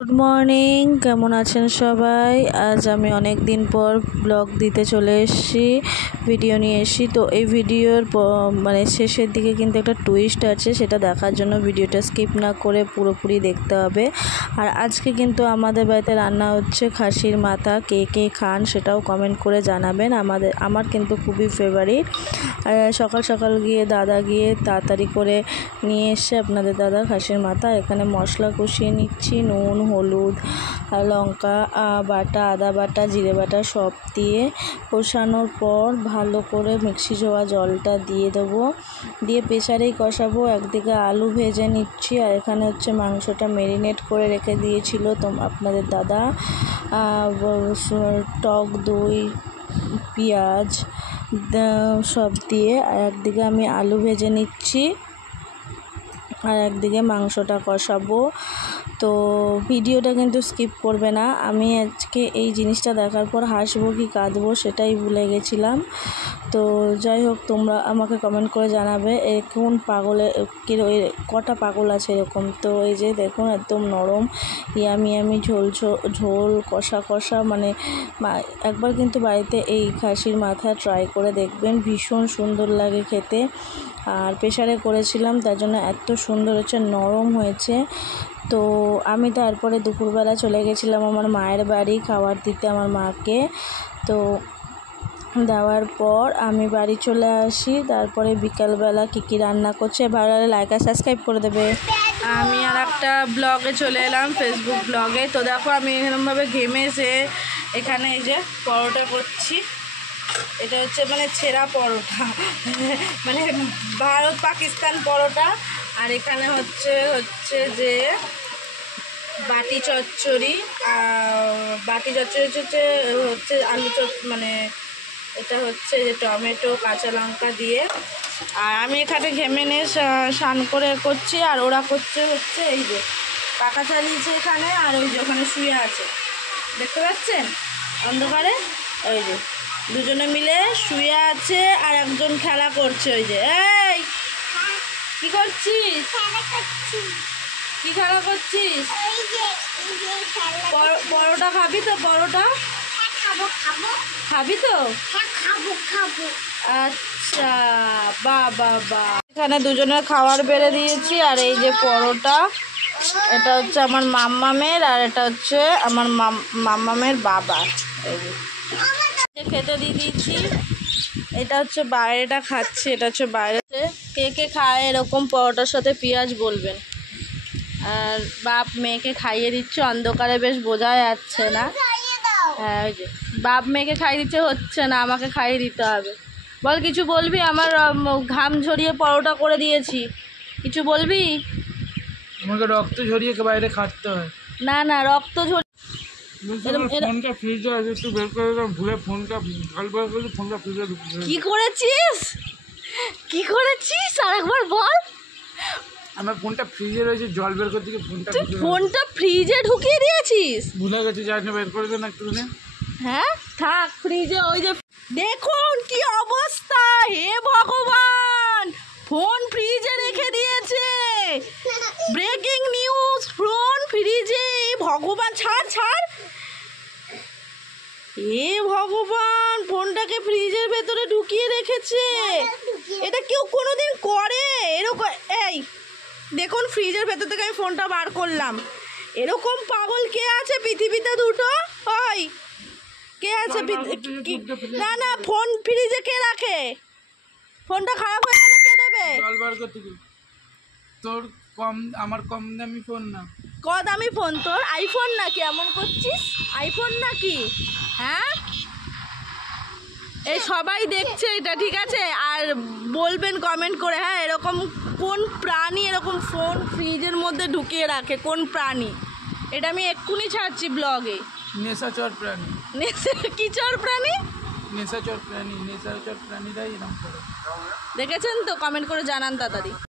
Good morning, কেমন আছেন সবাই? আজ আমি অনেক দিন পর ব্লগ দিতে চলে এসেছি, ভিডিও নিয়ে এসেছি। তো এই ভিডিওর মানে শেষের দিকে কিন্তু একটা টুইস্ট আছে, সেটা দেখার জন্য ভিডিওটা স্কিপ না করে পুরোপুরি দেখতে হবে। আর আজকে কিন্তু আমাদের বাড়িতে রান্না হচ্ছে খাসির মাথা। কে কে খান সেটাও কমেন্ট করে জানাবেন। আমার কিন্তু খুবই ফেভারিট। সকাল সকাল দাদা গিয়ে তাড়াতাড়ি করে নিয়ে এসে আপনাদের দাদা খাসির মাথা। এখানে মশলা কষিয়ে নিচ্ছি, নুন, হলুদ, লঙ্কা বাটা, আদা বাটা, জিরে বাটা সব দিয়ে কষানোর পর ভালো করে মিক্সি ধোয়া জলটা দিয়ে দেবো, দিয়ে প্রেসারেই কষাবো। একদিকে আলু ভেজে নিচ্ছি, আর এখানে হচ্ছে মাংসটা ম্যারিনেট করে রেখে দিয়েছিল আপনাদের দাদা। টক দই, পেঁয়াজ সব দিয়ে। আর একদিকে আমি আলু ভেজে নিচ্ছি, আর একদিকে মাংসটা কষাবো। তো ভিডিওটা কিন্তু স্কিপ করবে না। আমি আজকে এই জিনিসটা দেখার পর হাসবো কি কাঁদবো সেটাই ভুলে গেছিলাম। তো যাই হোক, তোমরা আমাকে কমেন্ট করে জানাবে কোন কটা পাগল আছে এরকম। তো এই যে দেখুন, একদম নরম ইয়ামি ঝোল কষা কষা, মানে একবার কিন্তু বাড়িতে এই খাসির মাথা ট্রাই করে দেখবেন, ভীষণ সুন্দর লাগে খেতে। আর প্রেসারে করেছিলাম, তার জন্য এত সুন্দর হচ্ছে, নরম হয়েছে। তো আমি তারপরে দুপুরবেলা চলে গেছিলাম আমার মায়ের বাড়ি খাবার দিতে আমার মাকে। তো দেওয়ার পর আমি বাড়ি চলে আসি। তারপরে বিকালবেলা কী রান্না করছে, ভালো লাগলে লাইক আর সাবস্ক্রাইব করে দেবে। আমি আর একটা ব্লগে চলে এলাম, ফেসবুক ব্লগে। তো দেখো আমি এরকমভাবে ঘেমে এসে এখানে এই যে পরোটা করছি। এটা হচ্ছে মানে ছেঁড়া পরোটা, মানে ভারত পাকিস্তান পরোটা। আর এখানে হচ্ছে যে বাটি চচ্চড়ি হচ্ছে আলু মানে এটা হচ্ছে যে টমেটো কাঁচা লঙ্কা দিয়ে। আর আমি এখানে ঘেমে নিয়ে স্নান করে করছি, আর ওরা করছে হচ্ছে এই যে পাখা চালিয়েছে এখানে, আর ওই যে ওখানে শুয়ে আছে, দেখতে পাচ্ছেন অন্ধকারে? ওই যে দুজনে মিলে শুয়ে আছে, আর একজন খেলা করছে। ওই যে এই কি করছিস? কি খেলা করছিস? পরোটা খাবি তো? পরোটা খাবি তো? আচ্ছা, বাহ। এখানে দুজনের খাবার বেড়ে দিয়েছি। আর এই যে পরোটা, এটা হচ্ছে আমার মাম্মামের, আর এটা হচ্ছে আমার মাম্মামের বাবা। এই যে খেতে দিয়ে দিয়েছি। এটা হচ্ছে বাইরেটা খাচ্ছি, এটা হচ্ছে বাইরেতে। কে খায় এরকম পরোটার সাথে পেঁয়াজ বলবেন। আর বাপ মেয়েকে খাইয়ে দিচ্ছে, অন্ধকারে বেশ বোঝা যাচ্ছে না। হ্যাঁ, ওই যে বাপ মেয়েকে খাইয়ে দিচ্ছে, হচ্ছে না, আমাকে খাইয়ে দিতে হবে। বল, কিছু বলবি? আমার ঘাম ঝরিয়ে পরোটা করে দিয়েছি, কিছু বলবি? আমাকে রক্ত ঝরিয়ে বাইরে খাটতে হয়। না রক্ত ঝরিয়ে ফোনটা ফ্রিজে আছে, একটু বের করে দাও। ভুলে ফোনটা জল বের করে ফোনটা ফ্রিজে ঢুকিয়ে। কি করেছিস আরেকবার বল। আমার ফোনটা ফ্রিজে রয়েছে, জল বের করতে গিয়ে ফোনটা ফ্রিজে ঢুকিয়ে দিয়েছিস? ভুলে গেছি, যাই না বের করে দেন একটু। হ্যাঁ, থাক ফ্রিজে। ওই যে দেখুন কি অবস্থা, হে ভগবান, ফোন ফ্রিজে রেখে দিয়েছে। ব্রেকিং নিউজ, ফোন ফ্রিজে। ভগবান, ছাড়। হে ভগবান, ফোনটাকে ফ্রিজের ভেতরে ঢুকিয়ে রেখেছে। এটা কেউ কোনোদিন করে এরকম? এই দেখুন, ফ্রিজের ভেতর থেকে আমি ফোনটা বার করলাম। এরকম পাগল কে আছে পৃথিবীতে? দুটো ওই কে আছে? না, ফোন ফ্রিজে কে রাখে? ফোনটা খারাপ হয়ে গেলে কে দেবে? তোর আমার কম দামি ফোন না। দামি ফোন তোর? আইফোন নাকি? এমন করছিস, আইফোন নাকি? হ্যাঁ, এই সবাই দেখছে এটা, ঠিক আছে? আর বলবেন কমেন্ট করে, হ্যাঁ, এরকম কোন প্রাণী এরকম ফোন ফ্রিজের মধ্যে ঢুকিয়ে রাখে? কোন প্রাণী? এটা আমি এক্ষুনি ছাড়ছি ব্লগে। নেশাচর প্রাণী। কি চর প্রাণী? নেশাচর প্রাণীরাই এরকম করে। দেখেছেন তো? কমেন্ট করে জানান তাড়াতাড়ি।